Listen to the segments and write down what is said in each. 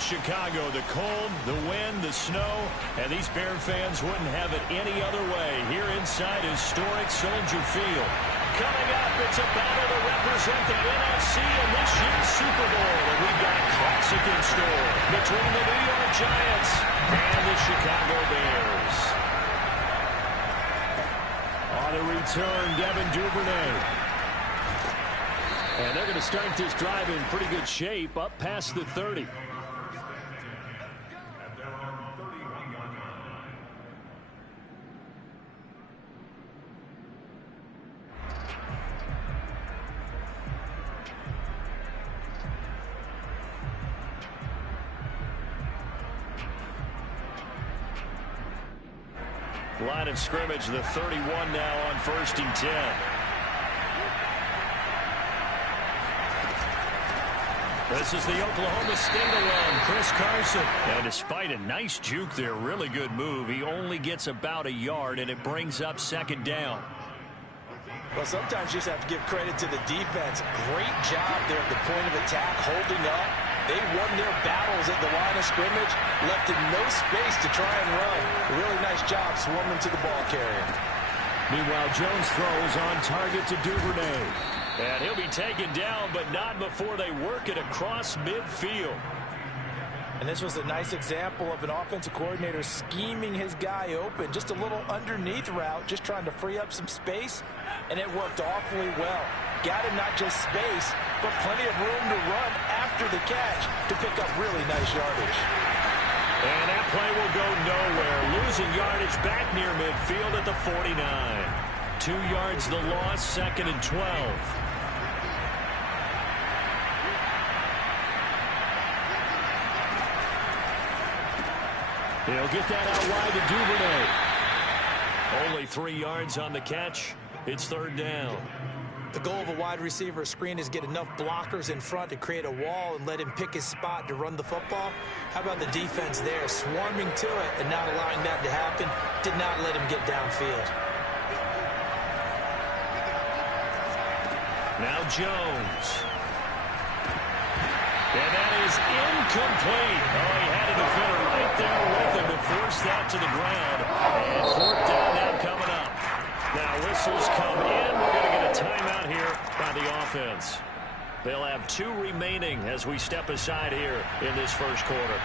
Chicago. The cold, the wind, the snow, and these Bear fans wouldn't have it any other way here inside historic Soldier Field. Coming up, it's a battle to represent the NFC in this year's Super Bowl. And we've got a classic in store between the New York Giants and the Chicago Bears. On the return, Devin Duvernay. And they're going to start this drive in pretty good shape, up past the 30. Line of scrimmage, the 31 now on 1st and 10. This is the Oklahoma sting-along, Chris Carson. And despite a nice juke there, really good move, he only gets about a yard, and it brings up 2nd down. Well, sometimes you just have to give credit to the defense. Great job there at the point of attack, holding up. They won their battles at the line of scrimmage, left in no space to try and run. A really nice job swarming to the ball carrier. Meanwhile, Jones throws on target to Duvernay. And he'll be taken down, but not before they work it across midfield. And this was a nice example of an offensive coordinator scheming his guy open. Just a little underneath route, just trying to free up some space, and it worked awfully well. Got him not just space, but plenty of room to run after the catch to pick up really nice yardage. And that play will go nowhere. Losing yardage back near midfield at the 49. 2 yards the loss, 2nd and 12. He'll get that out wide to Duvernay. Only 3 yards on the catch. It's 3rd down. The goal of a wide receiver screen is get enough blockers in front to create a wall and let him pick his spot to run the football. How about the defense there, swarming to it and not allowing that to happen? Did not let him get downfield. Now Jones. And that is incomplete. Oh, he had a defender right there with him to force that to the ground. And 4th down now coming up. Now whistles come in. We're going to get a timeout here by the offense. They'll have 2 remaining as we step aside here in this first quarter.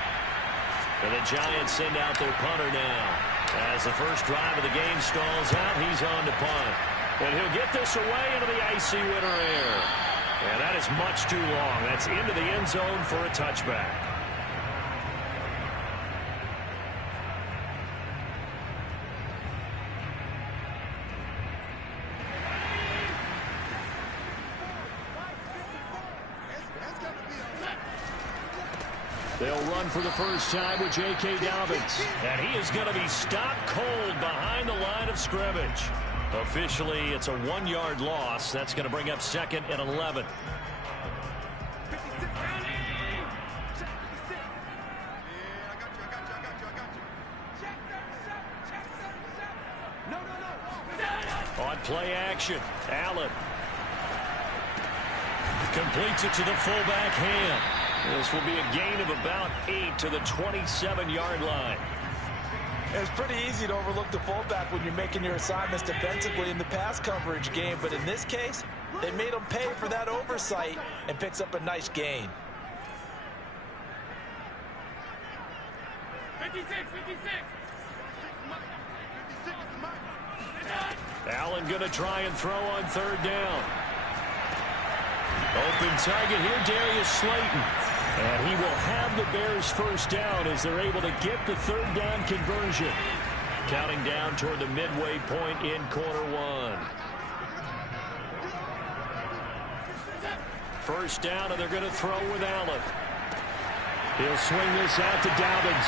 And the Giants send out their punter now. As the first drive of the game stalls out, he's on to punt. And he'll get this away into the icy winter air. And that is much too long. That's into the end zone for a touchback. They'll run for the first time with J.K. Dobbins. And he is going to be stopped cold behind the line of scrimmage. Officially, it's a 1-yard loss. That's going to bring up 2nd and 11. On play action, Allen completes it to the fullback hand. This will be a gain of about 8 to the 27-yard line. It's pretty easy to overlook the fullback when you're making your assignments defensively in the pass coverage game, but in this case, they made him pay for that oversight and picks up a nice gain. 56. Allen going to try and throw on 3rd down. Open target here, Darius Slayton. And he will have the Bears first down as they're able to get the 3rd down conversion. Counting down toward the midway point in quarter 1. First down, and they're going to throw with Allen. He'll swing this out to Dobbins.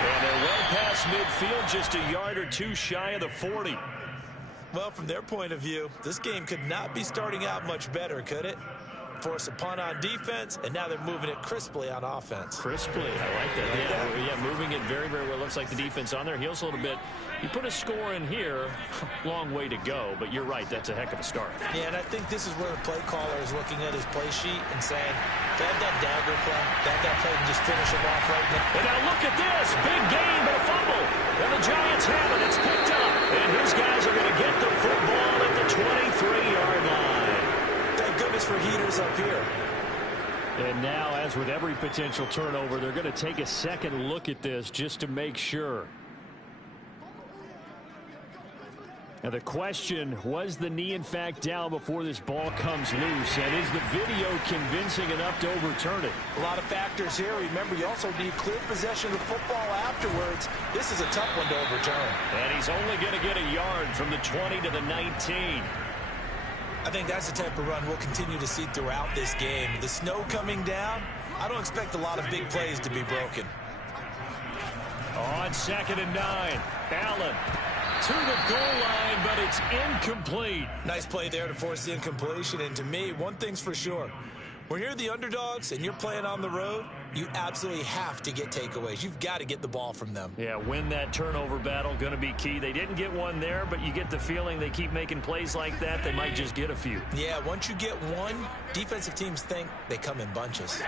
And they're well past midfield, just a yard or 2 shy of the 40. Well, from their point of view, this game could not be starting out much better, could it? force a punt on defense, and now they're moving it crisply on offense. Crisply, I like that. Yeah, moving it very, very well. Looks like the defense on there heals a little bit. You put a score in here, long way to go, but you're right, that's a heck of a start. Yeah, and I think this is where the play caller is looking at his play sheet and saying, they have that dagger play, they have that play and just finish him off right now. And now look at this, big gain, but a fumble. And the Giants have it, it's picked up. And his guys are going to get the football at the 23-yard line. Thank goodness for heaters up here. And now, as with every potential turnover, they're going to take a second look at this just to make sure. Now the question, was the knee in fact down before this ball comes loose? And is the video convincing enough to overturn it? A lot of factors here. Remember, you also need clear possession of the football afterwards. This is a tough one to overturn. And he's only going to get a yard from the 20 to the 19. I think that's the type of run we'll continue to see throughout this game. The snow coming down, I don't expect a lot of big plays to be broken. On 2nd and 9, Allen to the goal line, but it's incomplete. Nice play there to force the incompletion. And to me, one thing's for sure. When you're the underdogs and you're playing on the road, you absolutely have to get takeaways. You've got to get the ball from them. Yeah, win that turnover battle, going to be key. They didn't get one there, but you get the feeling they keep making plays like that, they might just get a few. Yeah, once you get one, defensive teams think they come in bunches.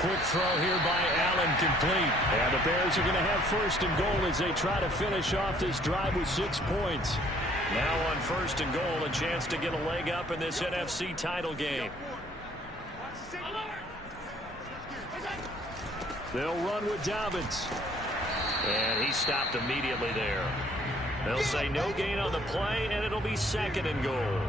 Quick throw here by Allen, complete. And the Bears are going to have 1st and goal as they try to finish off this drive with 6 points. Now on 1st and goal, a chance to get a leg up in this NFC title game. They'll run with Dobbins. And he stopped immediately there. They'll say no gain on the play, and it'll be 2nd and goal.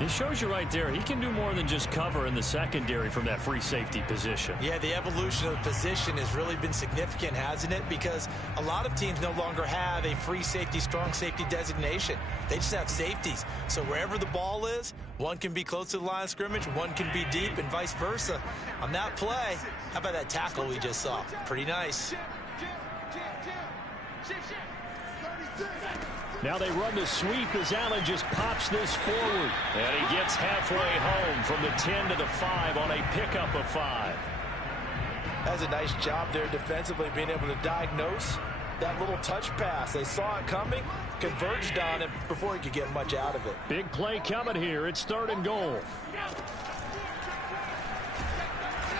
It shows you right there, he can do more than just cover in the secondary from that free safety position. Yeah, the evolution of the position has really been significant, hasn't it? Because a lot of teams no longer have a free safety, strong safety designation. They just have safeties. So wherever the ball is, one can be close to the line of scrimmage, one can be deep, and vice versa. On that play, how about that tackle we just saw? Pretty nice. Now they run the sweep as Allen just pops this forward. And he gets halfway home from the 10 to the 5 on a pickup of 5. That's a nice job there defensively, being able to diagnose that little touch pass. They saw it coming, converged on it before he could get much out of it. Big play coming here. It's 3rd and goal.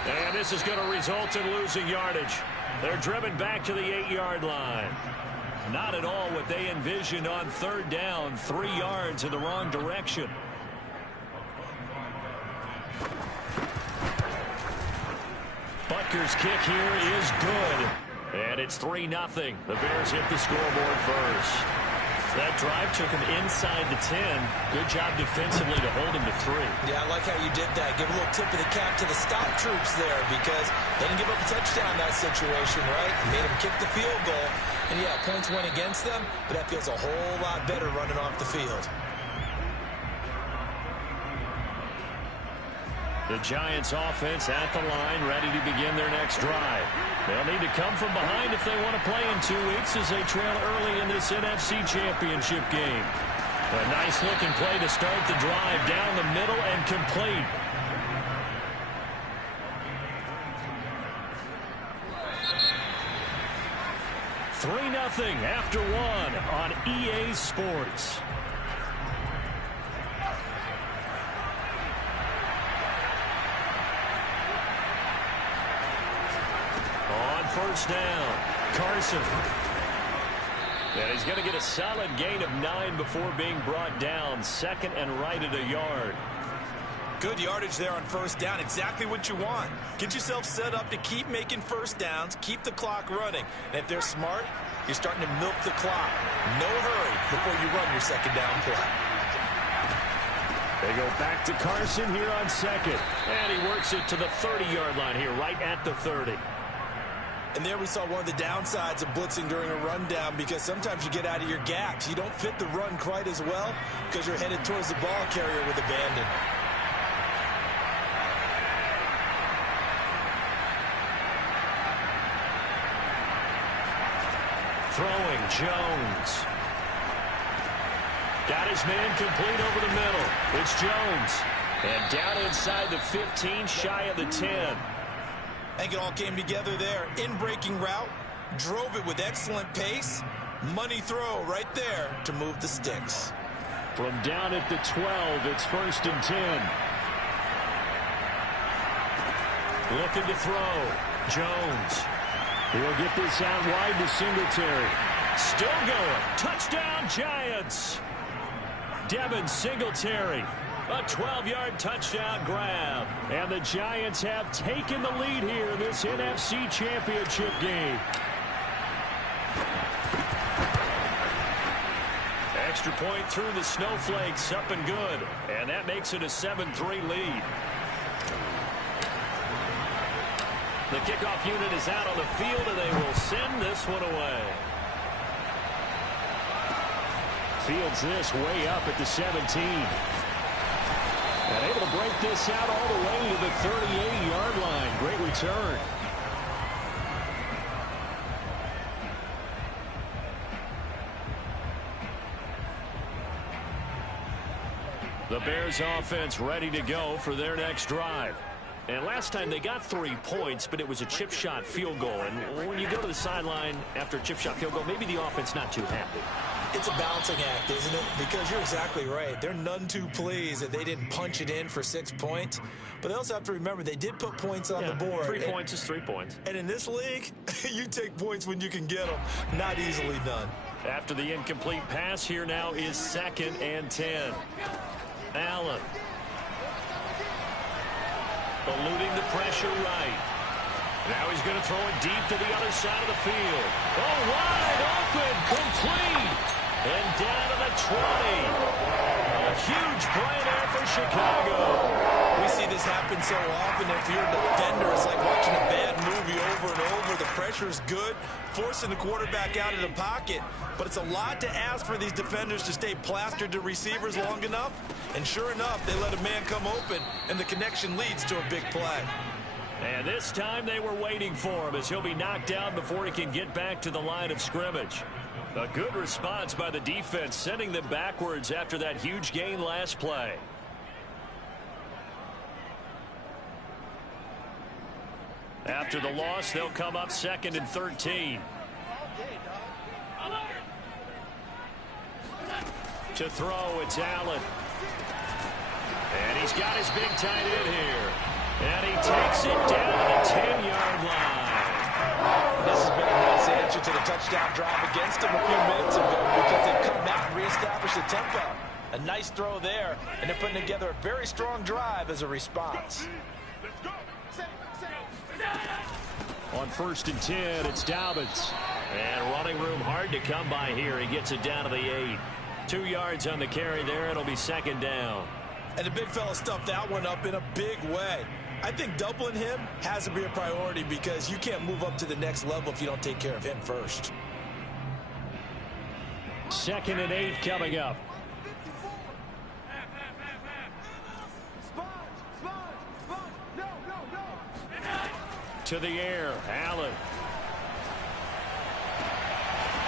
And this is going to result in losing yardage. They're driven back to the 8-yard line. Not at all what they envisioned on 3rd down. 3 yards in the wrong direction. Butker's kick here is good. And it's 3-0. The Bears hit the scoreboard first. That drive took him inside the 10. Good job defensively to hold him to 3. Yeah, I like how you did that. Give a little tip of the cap to the stop troops there, because they didn't give up a touchdown in that situation, right? Made them kick the field goal. And yeah, points went against them, but that feels a whole lot better running off the field. The Giants offense at the line, ready to begin their next drive. They'll need to come from behind if they want to play in 2 weeks as they trail early in this NFC Championship game. A nice-looking play to start the drive down the middle and complete. $3-0 after 1 on EA Sports. On 1st down, Carson. And he's going to get a solid gain of 9 before being brought down. 2nd and right at a yard. Good yardage there on 1st down. Exactly what you want. Get yourself set up to keep making 1st downs, keep the clock running. And if they're smart, you're starting to milk the clock. No hurry before you run your 2nd down play. They go back to Carson here on 2nd. And he works it to the 30-yard line here, right at the 30. And there we saw one of the downsides of blitzing during a rundown, because sometimes you get out of your gaps. You don't fit the run quite as well because you're headed towards the ball carrier with abandon. Throwing Jones. Got his man complete over the middle. It's Jones. And down inside the 15, shy of the 10. I think it all came together there. In-breaking route, drove it with excellent pace. Money throw right there to move the sticks. From down at the 12, it's 1st and 10. Looking to throw. Jones. He'll get this out wide to Singletary. Still going. Touchdown, Giants. Devin Singletary. A 12-yard touchdown grab. And the Giants have taken the lead here in this NFC Championship game. Extra point through the snowflakes, up and good. And that makes it a 7-3 lead. The kickoff unit is out on the field, and they will send this one away. Fields this way up at the 17. And able to break this out all the way to the 38-yard line. Great return. The Bears offense ready to go for their next drive. And last time they got 3 points, but it was a chip shot field goal. And when you go to the sideline after a chip shot field goal, maybe the offense not too happy. It's a balancing act, isn't it? Because you're exactly right. They're none too pleased that they didn't punch it in for 6 points. But they also have to remember they did put points on the board. 3 points is 3 points. And in this league, you take points when you can get them. Not easily done. After the incomplete pass, here now is 2nd and 10. Allen. Eluding the pressure right. Now he's going to throw it deep to the other side of the field. Oh, wide open, complete. And down to the 20. A huge play there for Chicago. We see this happen so often. If you're a defender, it's like watching a bad movie over and over. The pressure is good, forcing the quarterback out of the pocket. But it's a lot to ask for these defenders to stay plastered to receivers long enough. And sure enough, they let a man come open, and the connection leads to a big play. And this time they were waiting for him as he'll be knocked down before he can get back to the line of scrimmage. A good response by the defense, sending them backwards after that huge gain last play. After the loss, they'll come up 2nd and 13. To throw, it's Allen. And he's got his big tight end here. And he takes it down to the 10-yard line. This has been a nice answer to the touchdown drive against them a few minutes ago because they've come back and reestablished the tempo. A nice throw there, and they're putting together a very strong drive as a response. On 1st and 10, it's Dobbins. And running room hard to come by here. He gets it down to the 8. 2 yards on the carry there. It'll be 2nd down. And the big fella stuffed that one up in a big way. I think doubling him has to be a priority because you can't move up to the next level if you don't take care of him first. 2nd and 8 coming up. To the air, Allen.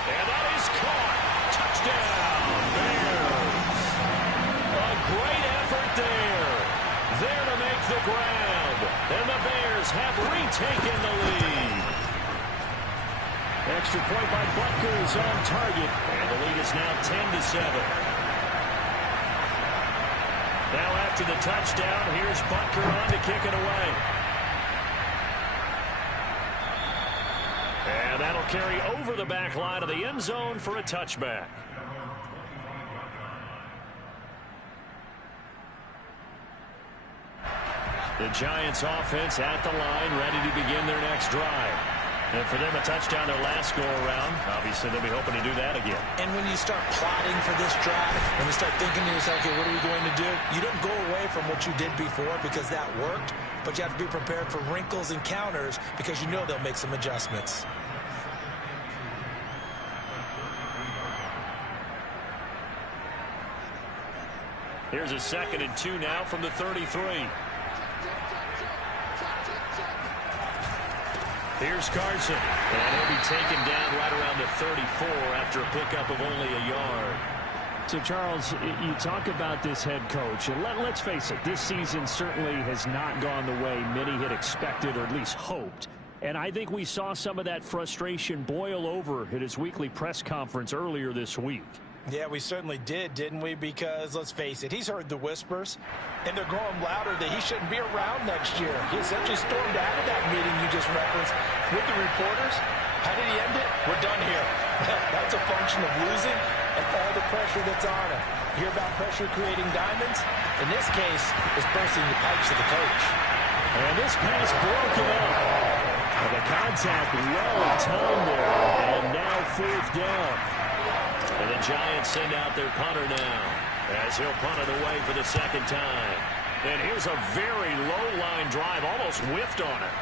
And that is caught. Touchdown, Bears. A great effort there. There to make the ground. And the Bears have retaken the lead. Extra point by Butker is on target. And the lead is now 10-7. Now after the touchdown, here's Butker on to kick it away. And that'll carry over the back line of the end zone for a touchback. The Giants offense at the line, ready to begin their next drive. And for them, a touchdown their last go-around. Obviously, they'll be hoping to do that again. And when you start plotting for this drive, when you start thinking to yourself, okay, what are we going to do? You don't go away from what you did before because that worked, but you have to be prepared for wrinkles and counters because you know they'll make some adjustments. Here's a 2nd and 2 now from the 33. Here's Carson. And he'll be taken down right around the 34 after a pickup of only a yard. So, Charles, you talk about this head coach, and let's face it, this season certainly has not gone the way many had expected or at least hoped. And I think we saw some of that frustration boil over at his weekly press conference earlier this week. Yeah, we certainly did, didn't we? Because, let's face it, he's heard the whispers, and they're growing louder that he shouldn't be around next year. He essentially stormed out of that meeting you just referenced with the reporters. How did he end it? We're done here. That's a function of losing and all the pressure that's on him. You hear about pressure creating diamonds? In this case, it's bursting the pipes of the coach. And this pass broken up. Well, the contact well timed there, and now 4th down. And the Giants send out their punter now as he'll punt it away for the second time. And here's a very low-line drive, almost whiffed on it.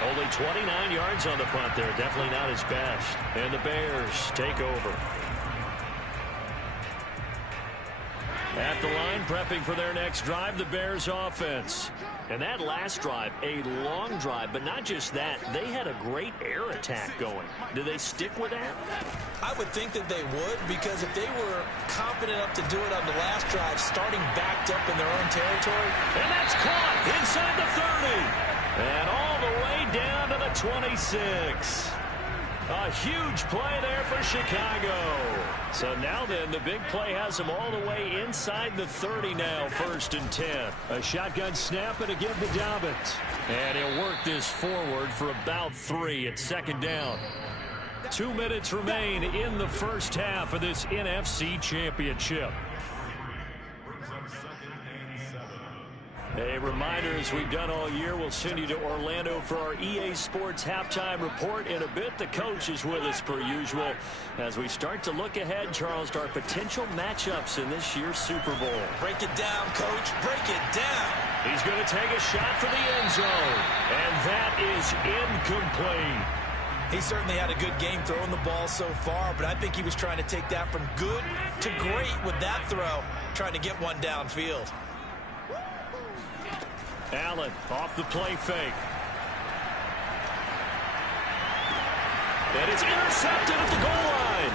Only 29 yards on the punt there. Definitely not his best. And the Bears take over. At the line, prepping for their next drive, the Bears offense. And that last drive, a long drive, but not just that. They had a great air attack going. Do they stick with that? I would think that they would, because if they were confident enough to do it on the last drive, starting backed up in their own territory. And that's caught inside the 30. And all the way down to the 26. A huge play there for Chicago. So now then, the big play has them all the way inside the 30 now, 1st and 10. A shotgun snap and again to Dobbins. And he'll work this forward for about 3 at 2nd down. 2 minutes remain in the first half of this NFC Championship. A reminder, as we've done all year, we'll send you to Orlando for our EA Sports halftime report in a bit. The coach is with us per usual as we start to look ahead, Charles, to our potential matchups in this year's Super Bowl. Break it down, coach. Break it down. He's going to take a shot for the end zone, and that is incomplete. He certainly had a good game throwing the ball so far, but I think he was trying to take that from good to great with that throw, trying to get one downfield. Allen off the play fake. And it's intercepted at the goal line.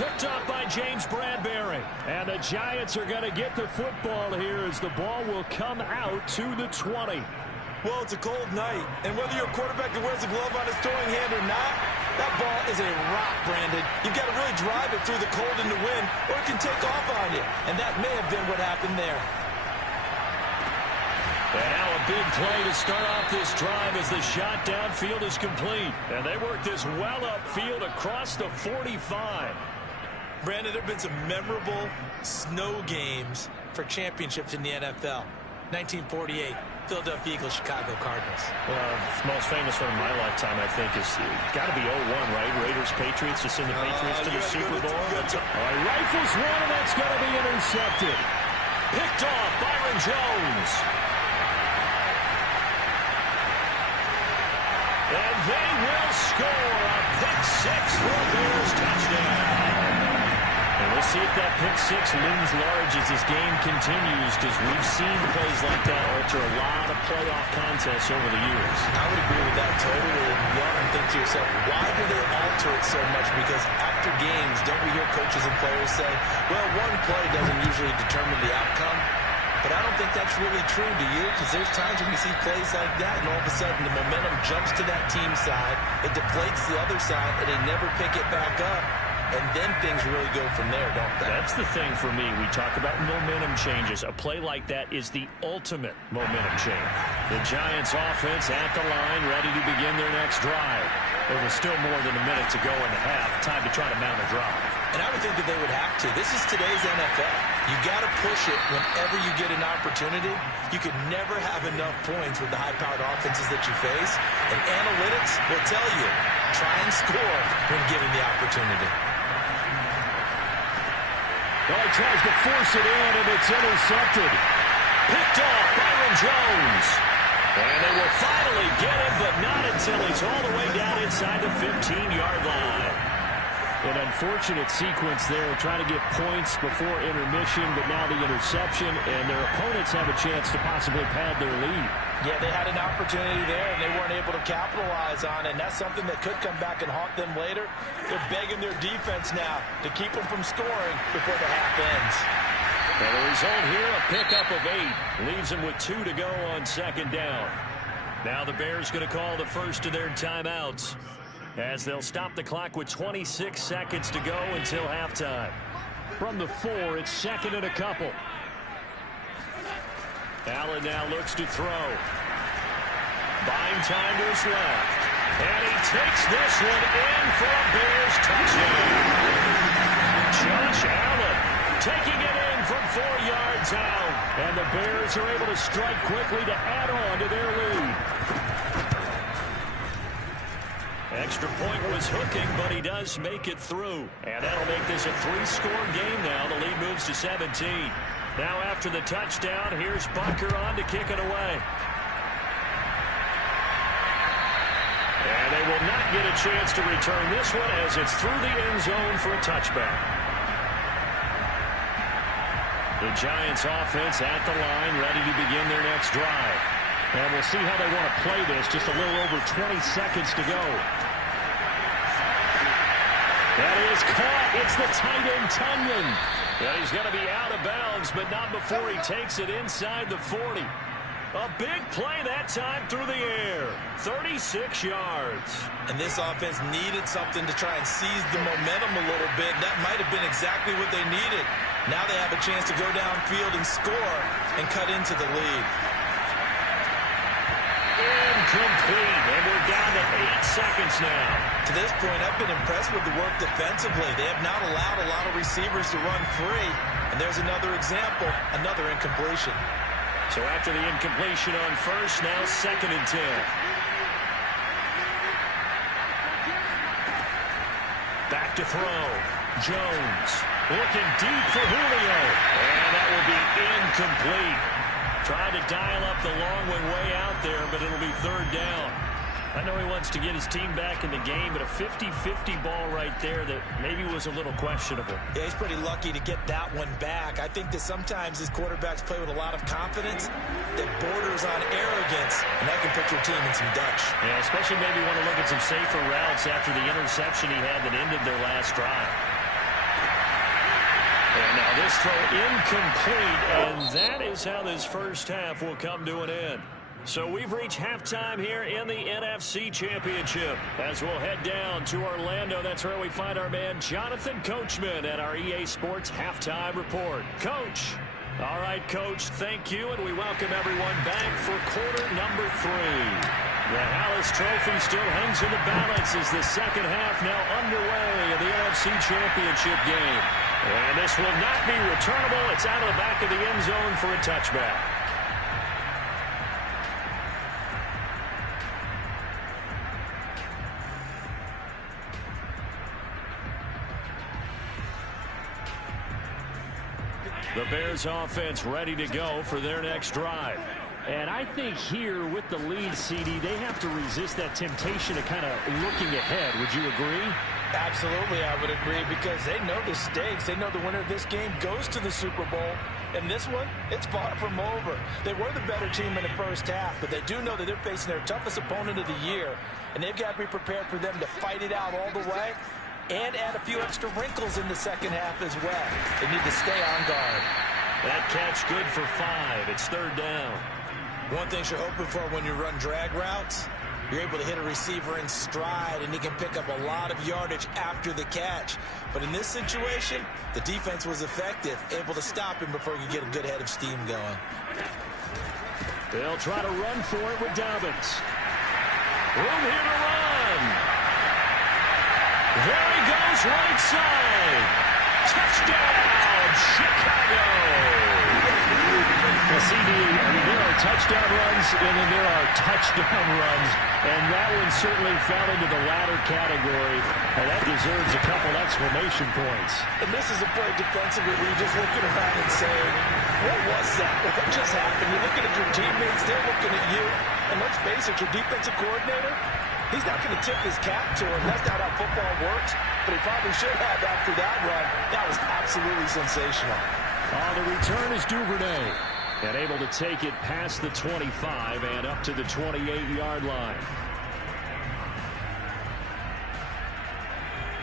Picked up by James Bradbury. And the Giants are going to get the football here as the ball will come out to the 20. Well, it's a cold night, and whether you're a quarterback that wears a glove on his throwing hand or not, that ball is a rock, Brandon. You've got to really drive it through the cold and the wind, or it can take off on you. And that may have been what happened there. And now a big play to start off this drive as the shot downfield is complete. And they work this well upfield across the 45. Brandon, there have been some memorable snow games for championships in the NFL. 1948, Philadelphia Eagles, Chicago Cardinals. The most famous one in my lifetime, I think, is got to be 01, right? Raiders, Patriots, to send the Patriots to the Super Bowl. Rifles one, and that's going to be intercepted. Picked off, Byron Jones. And they will score a pick 6 for a Bears touchdown. And we'll see if that pick 6 looms large as this game continues, because we've seen plays like that alter a lot of playoff contests over the years. I would agree with that totally. And you often think to yourself, why do they alter it so much? Because after games, don't we hear coaches and players say, well, one play doesn't usually determine the outcome? But I don't think that's really true, do you? Because there's times when we see plays like that, and all of a sudden the momentum jumps to that team side, it deflates the other side, and they never pick it back up. And then things really go from there, don't they? That's the thing for me. We talk about momentum changes. A play like that is the ultimate momentum change. The Giants offense at the line, ready to begin their next drive. There was still more than a minute to go in the half. Time to try to mount a drive. And I would think that they would have to. This is today's NFL. You got to push it whenever you get an opportunity. You could never have enough points with the high-powered offenses that you face. And analytics will tell you, try and score when given the opportunity. Well, he tries to force it in, and it's intercepted. Picked off, Byron Jones. And they will finally get him, but not until he's all the way down inside the 15-yard line. An unfortunate sequence there, trying to get points before intermission, but now the interception, and their opponents have a chance to possibly pad their lead. Yeah, they had an opportunity there, and they weren't able to capitalize on it, and that's something that could come back and haunt them later. They're begging their defense now to keep them from scoring before the half ends. And the result here, a pickup of 8. Leaves them with 2 to go on second down. Now the Bears going to call the first of their timeouts, as they'll stop the clock with 26 seconds to go until halftime. From the 4, it's second and a couple. Allen now looks to throw. Buying time to his left. And he takes this one in for a Bears touchdown. Josh Allen taking it in from 4 yards out. And the Bears are able to strike quickly to add on to their lead. Extra point was hooking, but he does make it through. And that'll make this a 3-score game now. The lead moves to 17. Now after the touchdown, here's Bunker on to kick it away. And they will not get a chance to return this one as it's through the end zone for a touchback. The Giants offense at the line, ready to begin their next drive. And we'll see how they want to play this. Just a little over 20 seconds to go. That is caught. It's the tight end, Tunyon. And he's going to be out of bounds, but not before he takes it inside the 40. A big play that time through the air. 36 yards. And this offense needed something to try and seize the momentum a little bit. That might have been exactly what they needed. Now they have a chance to go downfield and score and cut into the lead. Incomplete, and we're down to 8 seconds now. To this point, I've been impressed with the work defensively. They have not allowed a lot of receivers to run free. And there's another example, another incompletion. So after the incompletion on first, now second and 10. Back to throw. Jones looking deep for Julio. And that will be incomplete. Trying to dial up the long one way out there, but it'll be third down. I know he wants to get his team back in the game, but a 50-50 ball right there that maybe was a little questionable. Yeah, he's pretty lucky to get that one back. I think that sometimes his quarterbacks play with a lot of confidence that borders on arrogance, and that can put your team in some Dutch. Yeah, especially maybe want to look at some safer routes after the interception he had that ended their last drive. And now this throw incomplete, and that is how this first half will come to an end. So we've reached halftime here in the NFC Championship. As we'll head down to Orlando, that's where we find our man Jonathan Coachman at our EA Sports Halftime Report. Coach. All right, Coach, thank you, and we welcome everyone back for quarter number 3. The Hallis Trophy still hangs in the balance as the second half now underway in the NFC Championship game. And this will not be returnable. It's out of the back of the end zone for a touchback. The Bears offense ready to go for their next drive. And I think here with the lead, CD, they have to resist that temptation of kind of looking ahead. Would you agree? Absolutely, I would agree, because they know the stakes. They know the winner of this game goes to the Super Bowl. And this one, it's far from over. They were the better team in the first half, but they do know that they're facing their toughest opponent of the year. And they've got to be prepared for them to fight it out all the way and add a few extra wrinkles in the second half as well. They need to stay on guard. That catch good for 5. It's third down. One thing you're hoping for when you run drag routes, you're able to hit a receiver in stride, and he can pick up a lot of yardage after the catch. But in this situation, the defense was effective, able to stop him before he could get a good head of steam going. They'll try to run for it with Dobbins. Room here to run. There he goes, right side. Touchdown, Chicago. Well, CD, there are touchdown runs, and then there are touchdown runs, and that one certainly fell into the latter category, and that deserves a couple exclamation points. And this is a play defensively where you're just looking around and saying, what was that? What just happened? You're looking at your teammates, they're looking at you, and let's face it, your defensive coordinator, he's not going to tip his cap to him. That's not how football works. but he probably should have after that run. That was absolutely sensational. The return is Duvernay. And able to take it past the 25 and up to the 28-yard line.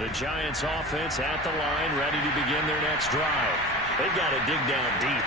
The Giants offense at the line, ready to begin their next drive. They've got to dig down deep.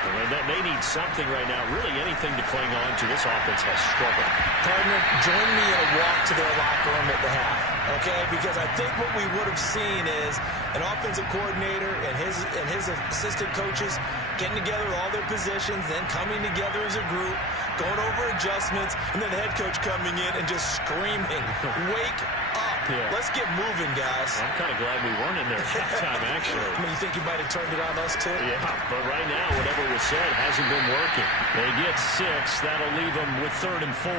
They need something right now, really anything to cling on to. This offense has struggled. Partner, join me in a walk to their locker room at the half, okay? Because I think what we would have seen is an offensive coordinator and his assistant coaches getting together all their positions, then coming together as a group, going over adjustments, and then the head coach coming in and just screaming, wake up. Yeah. Let's get moving, guys. I'm kind of glad we weren't in there at halftime, actually. I mean, you think you might have turned it on us, too? Yeah, but right now, whatever was said hasn't been working. They get 6. That'll leave them with 3rd and 4.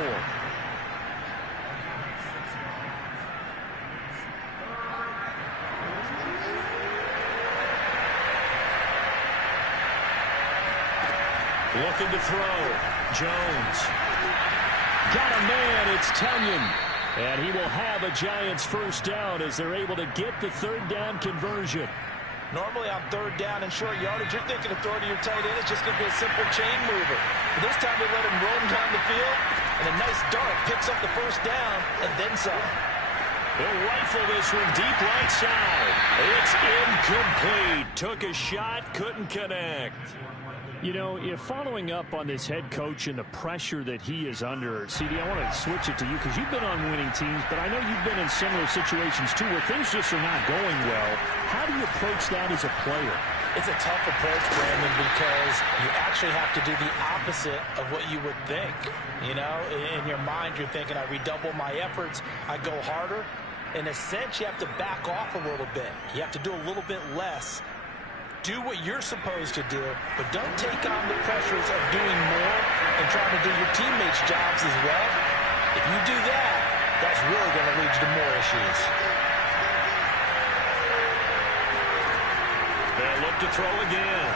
Looking to throw. Jones. Got a man. It's Tunyon. And he will have a Giants first down as they're able to get the 3rd down conversion. Normally on 3rd down and short yardage, you're thinking of throwing to your tight end. It's just going to be a simple chain mover. But this time they let him roam down the field, and a nice dart picks up the first down and then some. They'll rifle this one deep right side. It's incomplete. Took a shot, couldn't connect. You know, if following up on this head coach and the pressure that he is under, CD, I want to switch it to you because you've been on winning teams, but I know you've been in similar situations too where things just are not going well. How do you approach that as a player? It's a tough approach, Brandon, because you actually have to do the opposite of what you would think. You know, in your mind, you're thinking, I redouble my efforts, I go harder. In a sense, you have to back off a little bit. You have to do a little bit less. Do what you're supposed to do, but don't take on the pressures of doing more and trying to do your teammates' jobs as well. If you do that, that's really going to lead you to more issues. They'll look to throw again.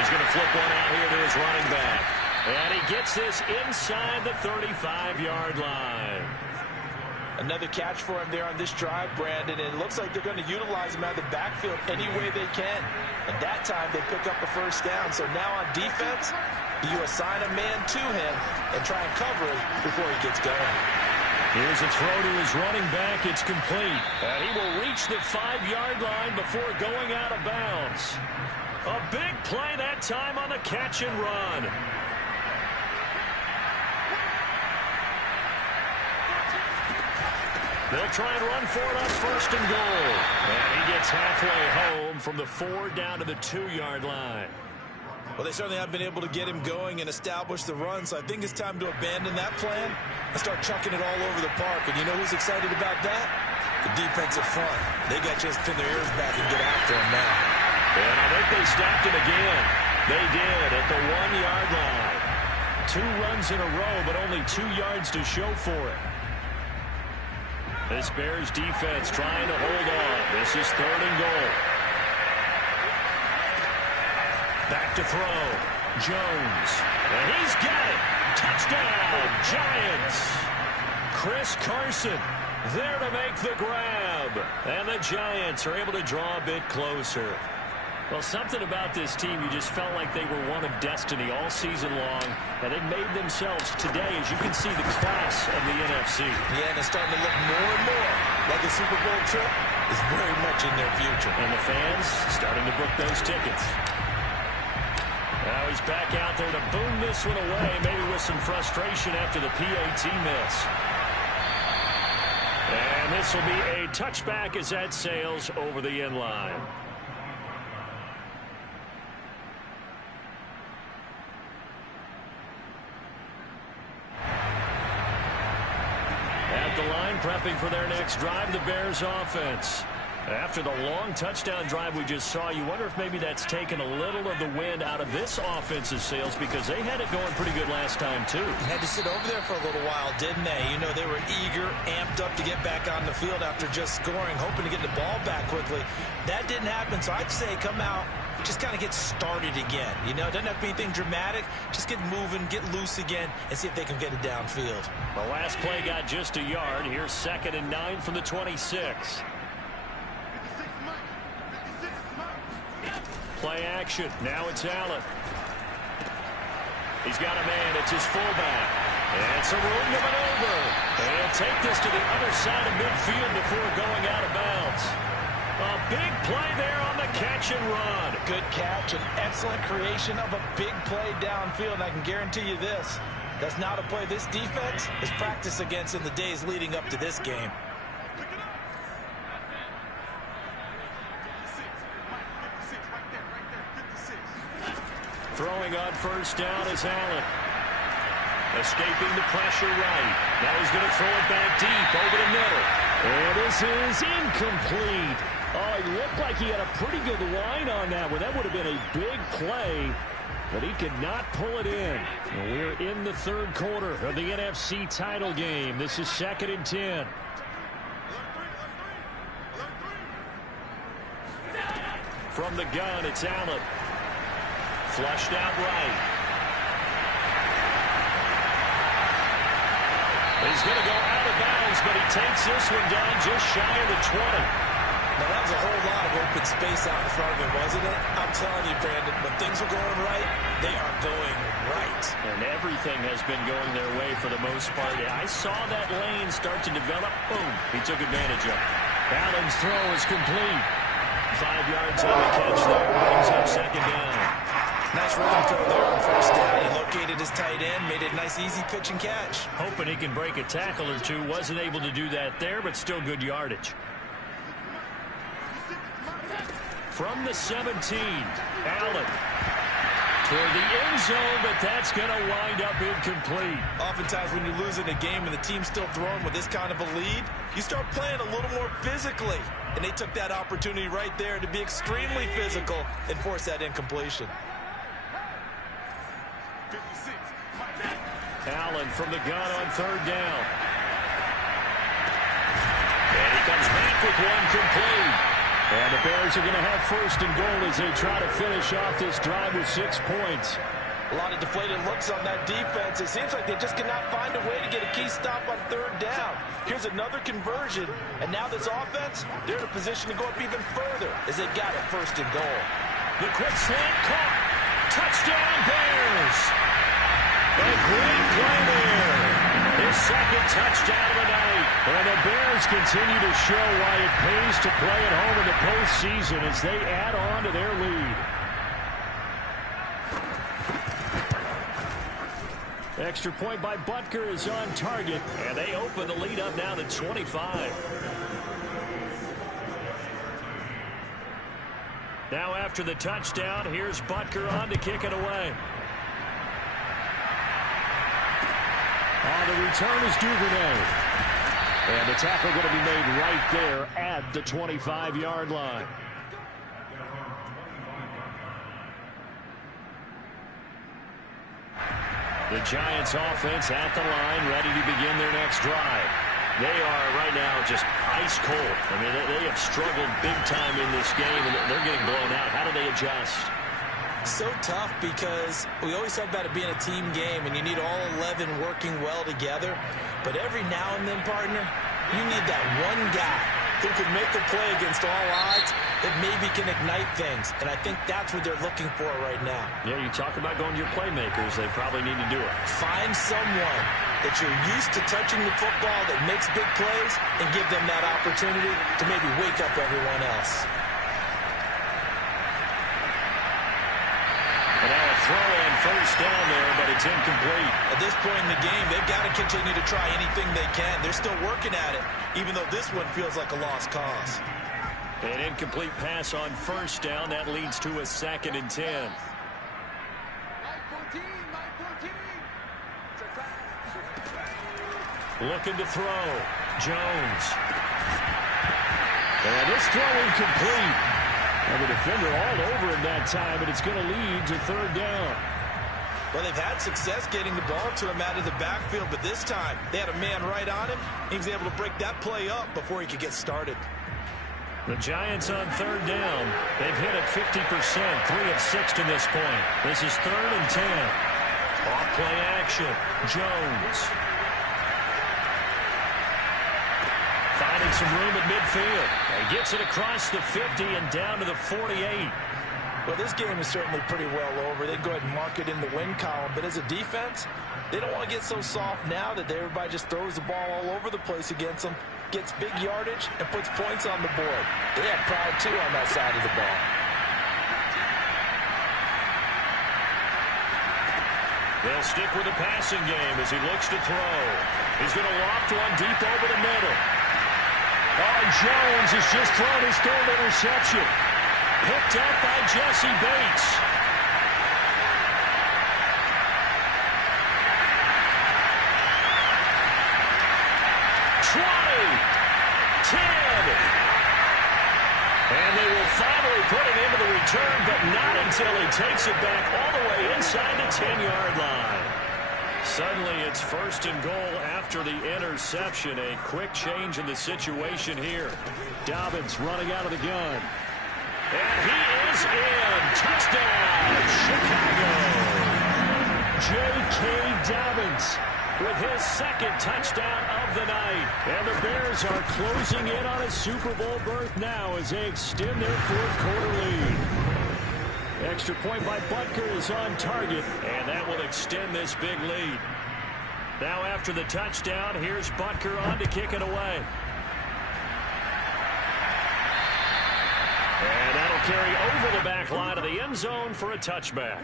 He's going to flip one out here to his running back. And he gets this inside the 35-yard line. Another catch for him there on this drive, Brandon. And it looks like they're going to utilize him out of the backfield any way they can. And that time they pick up a first down. So now on defense, you assign a man to him and try and cover him before he gets going. Here's a throw to his running back. It's complete. And he will reach the 5-yard line before going out of bounds. A big play that time on the catch and run. They'll try and run for it on 1st and goal. And he gets halfway home from the 4 down to the 2-yard line. Well, they certainly have been able to get him going and establish the run, so I think it's time to abandon that plan and start chucking it all over the park. And you know who's excited about that? The defensive front. They got just pin their ears back and get after him now. And I think they stopped him again. They did at the 1-yard line. 2 runs in a row, but only 2 yards to show for it. This Bears defense trying to hold on. This is 3rd and goal. Back to throw. Jones. And he's got it. Touchdown, Giants. Chris Carson there to make the grab. And the Giants are able to draw a bit closer. Well, something about this team, you just felt like they were one of destiny all season long. And they made themselves today, as you can see, the class of the NFC. Yeah, and it's starting to look more and more like a Super Bowl trip is very much in their future. And the fans starting to book those tickets. Now he's back out there to boom this one away, maybe with some frustration after the PAT miss. And this will be a touchback as that sails over the end line. At the line, prepping for their next drive, the Bears offense. After the long touchdown drive we just saw, you wonder if maybe that's taken a little of the wind out of this offense's sails because they had it going pretty good last time, too. Had to sit over there for a little while, didn't they? You know, they were eager, amped up to get back on the field after just scoring, hoping to get the ball back quickly. That didn't happen, so I'd say come out just kind of get started again. You know, it doesn't have to be anything dramatic. Just get moving, get loose again, and see if they can get it downfield. The last play got just a yard. Here's 2nd and 9 from the 26. Play action. Now it's Allen. He's got a man. It's his fullback. And it's a room to maneuver. And he'll take this to the other side of midfield before going out of bounds. A big play there on the catch and run. Good catch, an excellent creation of a big play downfield. And I can guarantee you this, that's not a play this defense is practiced against in the days leading up to this game. Throwing on first down is Allen. Escaping the pressure right. Now he's going to throw it back deep over the middle. And this is incomplete. Oh, he looked like he had a pretty good line on that one. That would have been a big play, but he could not pull it in. And we're in the 3rd quarter of the NFC title game. This is 2nd and 10. From the gun, it's Allen. Flushed out right. He's going to go out of bounds, but he takes this one down just shy of the 20. Now, that was a whole lot of open space out in front of him, wasn't it? I'm telling you, Brandon, when things are going right, they are going right. And everything has been going their way for the most part. I saw that lane start to develop. Boom. He took advantage of it. Allen's throw is complete. 5 yards on the catch there. Brings up 2nd down. Nice rhythm throw there on first down. He located his tight end, made it a nice, easy pitch and catch. Hoping he can break a tackle or two. Wasn't able to do that there, but still good yardage. From the 17, Allen toward the end zone, but that's going to wind up incomplete. Oftentimes when you're losing a game and the team's still throwing with this kind of a lead, you start playing a little more physically. And they took that opportunity right there to be extremely physical and force that incompletion. Allen from the gun on 3rd down. And he comes back with one complete. And the Bears are going to have 1st and goal as they try to finish off this drive with 6 points. A lot of deflated looks on that defense. It seems like they just cannot find a way to get a key stop on 3rd down. Here's another conversion, and now this offense, they're in a position to go up even further as they got it 1st and goal. The quick slant caught. Touchdown Bears. A great play there. His 2nd touchdown of the night. And the Bears continue to show why it pays to play at home in the postseason as they add on to their lead. Extra point by Butker is on target, and they open the lead up now to 25. Now after the touchdown, here's Butker on to kick it away. On the return is Duvernay. And the tackle going to be made right there at the 25-yard line. The Giants offense at the line, ready to begin their next drive. They are right now just ice cold. I mean, they have struggled big time in this game, and they're getting blown out. How do they adjust? So tough because we always talk about it being a team game, and you need all 11 working well together. But every now and then, partner, you need that one guy who can make a play against all odds that maybe can ignite things. And I think that's what they're looking for right now. Yeah, you talk about going to your playmakers. They probably need to do it. Find someone that you're used to touching the football that makes big plays and give them that opportunity to maybe wake up everyone else. And now a throw on first down there, but it's incomplete. At this point in the game, they've got to continue to try anything they can. They're still working at it, even though this one feels like a lost cause. An incomplete pass on first down. That leads to a 2nd and 10. Looking to throw. Jones. And this throw incomplete. And the defender all over him that time, and it's going to lead to 3rd down. Well, they've had success getting the ball to him out of the backfield, but this time they had a man right on him. He was able to break that play up before he could get started. The Giants on third down. They've hit it 50%, 3 of 6 to this point. This is 3rd and 10. Off play action. Jones. Finding some room at midfield. He gets it across the 50 and down to the 48. Well, this game is certainly pretty well over. They go ahead and mark it in the win column. But as a defense, they don't want to get so soft now that everybody just throws the ball all over the place against them, gets big yardage, and puts points on the board. They have pride, too, on that side of the ball. They'll stick with the passing game as he looks to throw. He's going to loft one deep over the middle. Oh, Jones has just thrown his 3rd interception. Picked up by Jesse Bates. And they will finally put it into the return, but not until he takes it back all the way inside the 10-yard line. Suddenly it's 1st and goal after the interception. A quick change in the situation here. Dobbins running out of the gun. And he is in. Touchdown, Chicago. J.K. Dobbins with his 2nd touchdown of the night. And the Bears are closing in on a Super Bowl berth now as they extend their 4th quarter lead. Extra point by Butker is on target, and that will extend this big lead. Now after the touchdown, here's Butker on to kick it away. And that'll carry over the back line of the end zone for a touchback.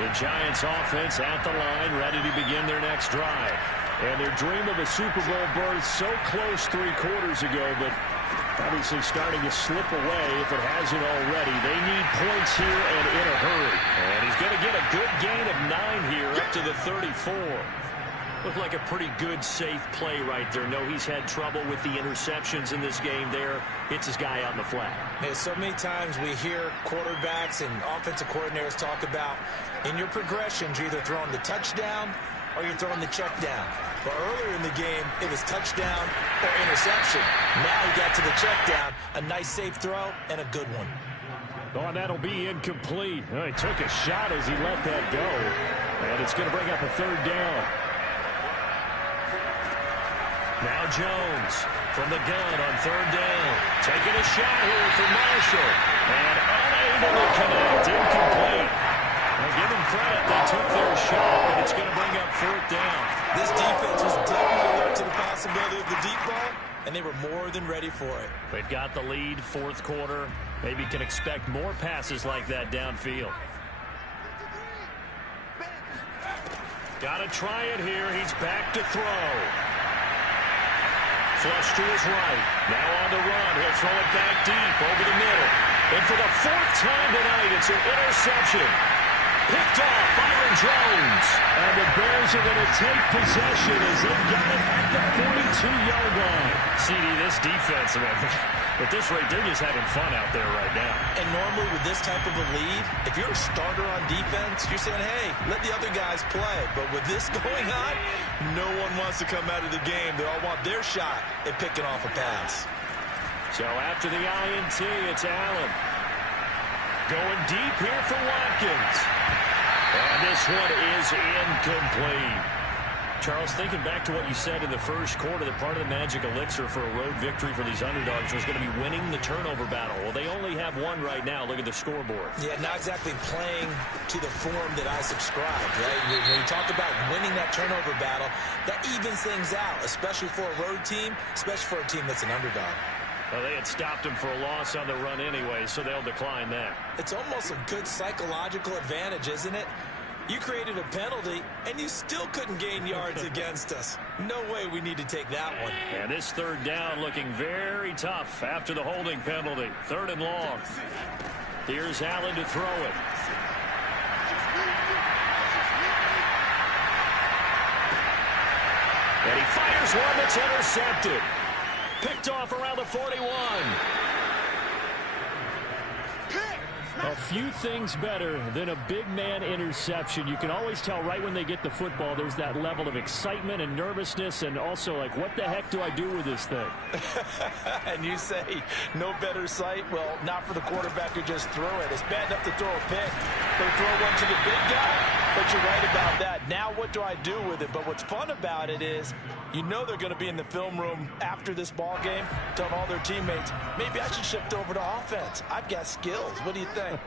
The Giants offense at the line, ready to begin their next drive. And their dream of a Super Bowl berth so close 3 quarters ago, but obviously starting to slip away if it hasn't already. They need points here and in a hurry. And he's going to get a good gain of 9 here up to the 34. Looked like a pretty good, safe play right there. No, he's had trouble with the interceptions in this game there. Hits his guy out in the flat. Yeah, so many times we hear quarterbacks and offensive coordinators talk about in your progressions, you're either throwing the touchdown or you're throwing the check down. But earlier in the game, it was touchdown or interception. Now he got to the check down. A nice safe throw and a good one. Oh, and that'll be incomplete. Oh, he took a shot as he let that go. And it's going to bring up a 3rd down. Now Jones from the gun on 3rd down. Taking a shot here for Marshall. And unable to connect. Incomplete. Now give them credit. They took their shot, but it's going to bring up 4th down. This defense was definitely alert to the possibility of the deep ball, and they were more than ready for it. They've got the lead, 4th quarter. Maybe can expect more passes like that downfield. Got to try it here. He's back to throw. Flush to his right. Now on the run. He'll throw it back deep over the middle. And for the 4th time tonight, it's an interception. Picked off Byron Jones. And the Bears are going to take possession as they got it at the 42-yard line. CD, this defense, at this rate, they're just having fun out there right now. And normally with this type of a lead, if you're a starter on defense, you're saying, hey, let the other guys play. But with this going on, no one wants to come out of the game. They all want their shot at picking off a pass. So after the INT, it's Allen. Going deep here for Watkins. And this one is incomplete. Charles, thinking back to what you said in the 1st quarter, that part of the magic elixir for a road victory for these underdogs was going to be winning the turnover battle. Well, they only have 1 right now. Look at the scoreboard. Yeah, not exactly playing to the form that I subscribed, right? When you talk about winning that turnover battle, that evens things out, especially for a road team, especially for a team that's an underdog. Well, they had stopped him for a loss on the run anyway, so they'll decline that. It's almost a good psychological advantage, isn't it? You created a penalty, and you still couldn't gain yards against us. No way we need to take that one. And this 3rd down looking very tough after the holding penalty. 3rd and long. Here's Allen to throw it. And he fires one that's intercepted. Picked off around the 41. A few things better than a big man interception. You can always tell right when they get the football, there's that level of excitement and nervousness, and also like, what the heck do I do with this thing? And you say, no better sight? Well, not for the quarterback who just threw it. It's bad enough to throw a pick, but throw one to the big guy? But you're right about that. Now what do I do with it? But what's fun about it is, you know they're going to be in the film room after this ball game, telling all their teammates, maybe I should shift over to offense. I've got skills. What do you think?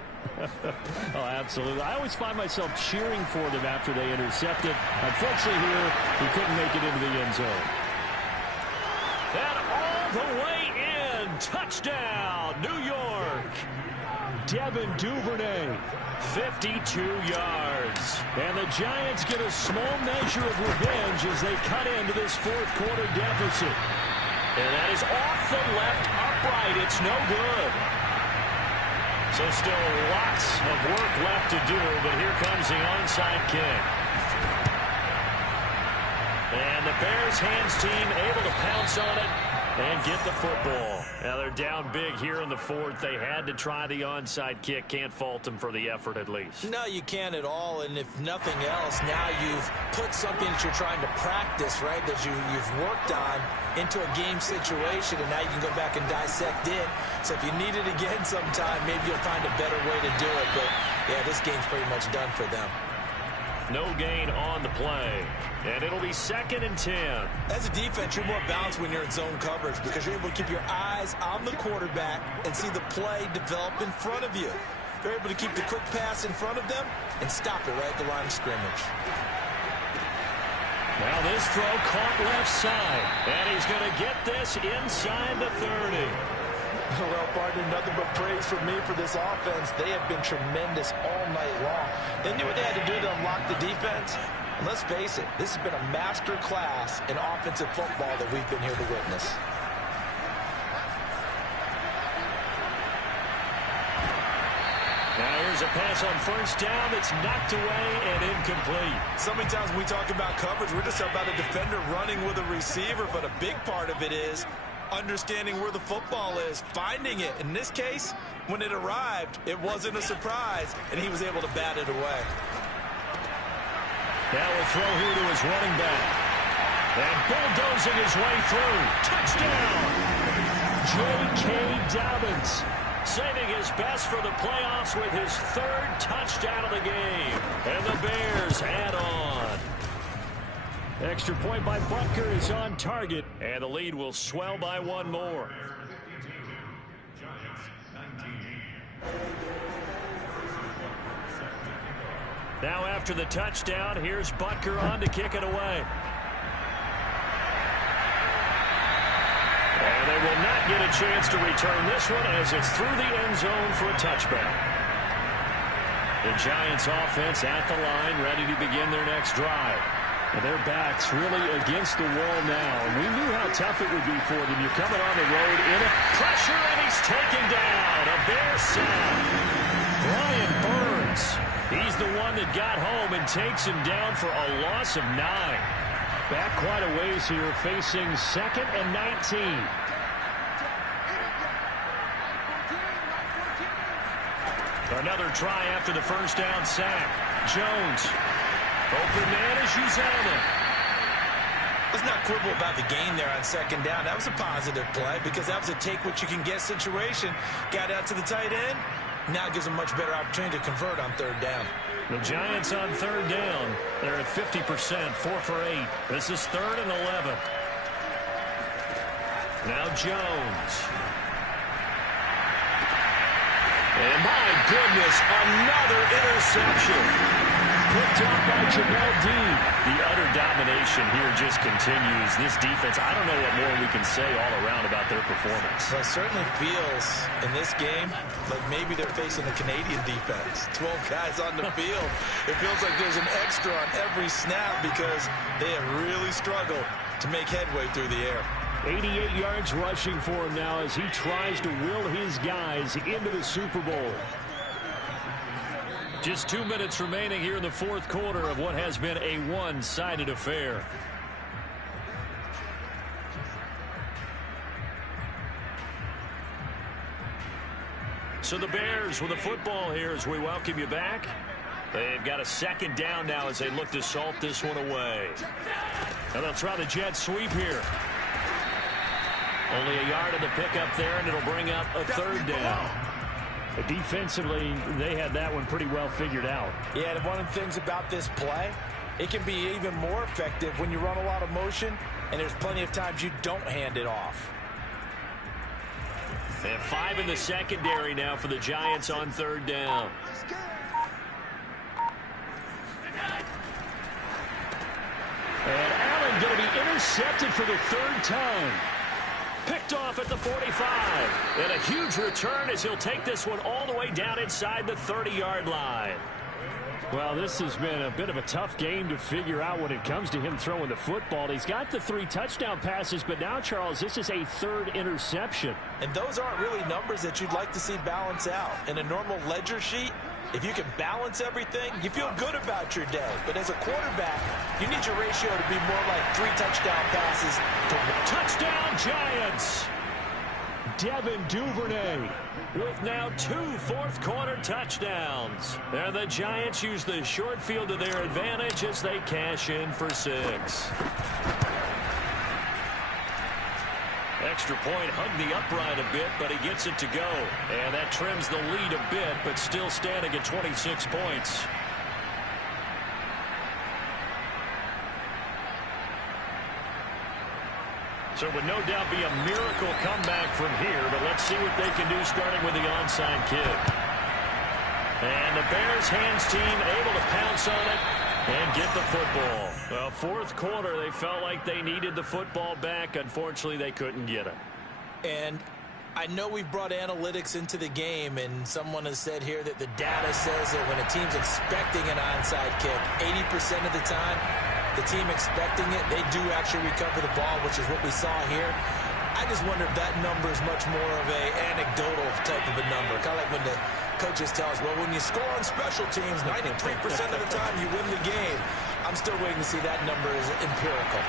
Oh, absolutely. I always find myself cheering for them after they intercept it. Unfortunately here, he couldn't make it into the end zone. And all the way in. Touchdown, New York. Devin Duvernay, 52 yards. And the Giants get a small measure of revenge as they cut into this fourth quarter deficit. And that is off the left upright. It's no good. So still lots of work left to do, but here comes the onside kick. And the Bears hands team able to pounce on it and get the football. Now they're down big here in the fourth. They had to try the onside kick. Can't fault them for the effort at least. No, you can't at all. And if nothing else, now you've put something that you're trying to practice, right, that you've worked on into a game situation, and now you can go back and dissect it. So if you need it again sometime, maybe you'll find a better way to do it. But, yeah, this game's pretty much done for them. No gain on the play. And it'll be 2nd and 10. As a defense, you're more balanced when you're in zone coverage because you're able to keep your eyes on the quarterback and see the play develop in front of you. You're able to keep the quick pass in front of them and stop it right at the line of scrimmage. Now this throw caught left side. And he's going to get this inside the 30. Well, partner, nothing but praise from me for this offense. They have been tremendous all night long. They knew what they had to do to unlock the defense. And let's face it, this has been a master class in offensive football that we've been here to witness. Now here's a pass on first down that's knocked away and incomplete. So many times when we talk about coverage, we're just about a defender running with a receiver, but a big part of it is understanding where the football is, finding it. In this case, when it arrived, it wasn't a surprise, and he was able to bat it away. Now a throw here to his running back. And bulldozing his way through. Touchdown! J.K. Dobbins saving his best for the playoffs with his 3rd touchdown of the game. And the Bears add on. Extra point by Butker is on target. And the lead will swell by 1 more. Now after the touchdown, here's Butker on to kick it away. And they will not get a chance to return this one as it's through the end zone for a touchback. The Giants offense at the line, ready to begin their next drive. And their backs really against the wall now. And we knew how tough it would be for them. You're coming on the road in it. Pressure, and he's taken down. A Bear sack. Brian Burns. He's the one that got home and takes him down for a loss of 9. Back quite a ways here, facing 2nd and 19. Another try after the first down sack. Jones. Open man is Uzama. Let's not quibble about the gain there on 2nd down. That was a positive play because that was a take-what-you-can-get situation. Got out to the tight end. Now gives them much better opportunity to convert on 3rd down. The Giants on 3rd down. They're at 50%, 4 for 8. This is 3rd and 11. Now Jones. And my goodness, another interception. Picked off by Jamel Dean. The utter domination here just continues. This defense, I don't know what more we can say all around about their performance. Well, it certainly feels in this game like maybe they're facing a Canadian defense. 12 guys on the field. It feels like there's an extra on every snap because they have really struggled to make headway through the air. 88 yards rushing for him now as he tries to will his guys into the Super Bowl. Just 2 minutes remaining here in the fourth quarter of what has been a one-sided affair. So the Bears with the football here as we welcome you back. They've got a second down now as they look to salt this one away. And they'll try the jet sweep here. Only a yard of the pickup there, and it'll bring up a third down. Defensively, they had that one pretty well figured out. Yeah, and one of the things about this play, it can be even more effective when you run a lot of motion, and there's plenty of times you don't hand it off. And 5 in the secondary now for the Giants on third down. And Allen going to be intercepted for the third time. Picked off at the 45. And a huge return as he'll take this one all the way down inside the 30-yard line. Well, this has been a bit of a tough game to figure out when it comes to him throwing the football. He's got the 3 touchdown passes, but now, Charles, this is a third interception. And those aren't really numbers that you'd like to see balance out. In a normal ledger sheet, if you can balance everything, you feel good about your day. But as a quarterback, you need your ratio to be more like 3 touchdown passes to 1. Touchdown, Giants! Devin Duvernay with now 2 fourth-quarter touchdowns. And the Giants use the short field to their advantage as they cash in for 6. Extra point hugged the upright a bit, but he gets it to go. And that trims the lead a bit, but still standing at 26 points. So it would no doubt be a miracle comeback from here, but let's see what they can do starting with the onside kick. And the Bears hands team able to pounce on it and get the football. Well, fourth quarter, they felt like they needed the football back. Unfortunately, they couldn't get it. And I know we've brought analytics into the game, and someone has said here that the data says that when a team's expecting an onside kick, 80% of the time, the team expecting it, they do actually recover the ball, which is what we saw here. I just wonder if that number is much more of a anecdotal type of a number. Kind of like when the coaches tell us, well, when you score on special teams, 93% of the time you win the game. I'm still waiting to see that number is empirical.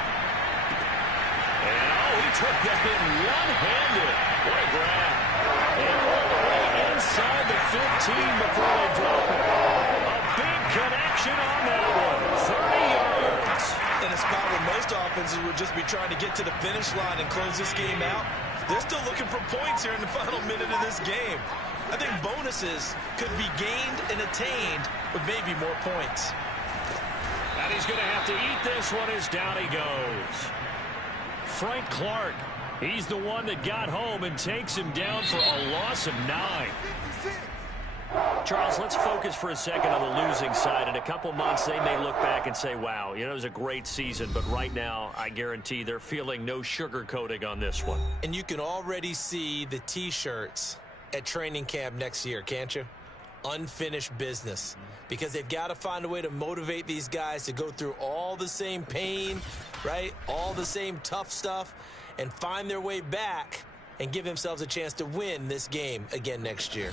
And, he took that in one-handed. What a grab. And all the way inside the 15 before they drop it. A big connection on that one. 30 yards. In a spot where most offenses would just be trying to get to the finish line and close this game out, they're still looking for points here in the final minute of this game. I think bonuses could be gained and attained with maybe more points. And he's going to have to eat this one as down he goes. Frank Clark, he's the one that got home and takes him down for a loss of 9. Charles, let's focus for a second on the losing side. In a couple months, they may look back and say, wow, it was a great season. But right now, I guarantee they're feeling no sugarcoating on this one. And you can already see the T-shirts at training camp next year, can't you? Unfinished business. Because they've got to find a way to motivate these guys to go through all the same pain, right? All the same tough stuff, and find their way back and give themselves a chance to win this game again next year.